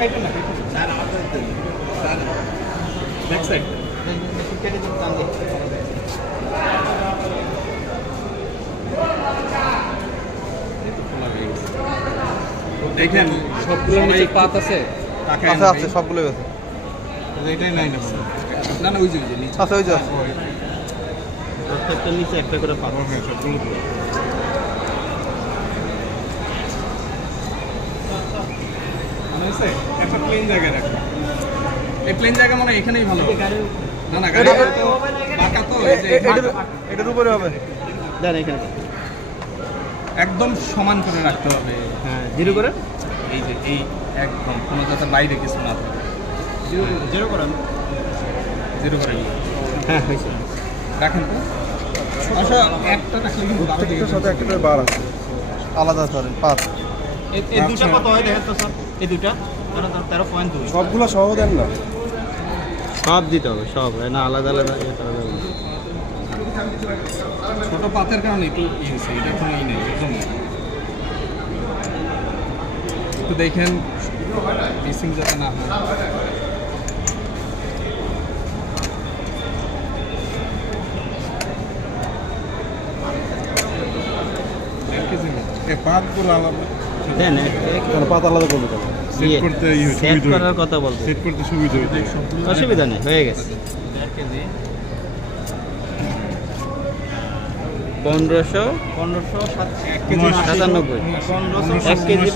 কাইটা না back side দেখেন সবগুলো নিচে পাত আছে আছে আছে সবগুলো আছে এটাই নাই না না না ওই যে নিচে আছে ওই যে প্রত্যেকটা নিচে একটা করে পাত হ্যাঁ সবগুলো মনে হচ্ছে একটা প্লেন জায়গায় রাখো এই প্লেন জায়গা মানে এখানেই ভালো না না গাড়ি বাঁকা তো এটার উপরে হবে দেন এখানে একদম সমান করে রাখতে হবে হ্যাঁ জিরো করে এই যে এই একদম কোনো যাতে বাইরে কিছু না থাকে জিরো করেন জিরো করেন হ্যাঁ হয়েছে রাখেন তো আচ্ছা একটা রাখলে কিন্তু প্রত্যেকটার সাথে একটা করে বার আছে আলাদা ধরেন 5 এই দুটো কত হয় দেখেন তো স্যার এই দুটো 13.2 সবগুলো সহ দেন না সব দিতে হবে সব না আলাদা আলাদা ছোট পাতের কারণে একটু ইয়েছে এটা কোনো ই নেই একদম একটু দেখেন মিসিং যাতে না হয় পাতগুলো আলাদা দেন পাত আলাদা করবে কেন সেট করতে সেট করার কথা বলতে সেট করতে সুবিধা হবে অসুবিধা নেই হয়ে গেছে 1597 1 কেজি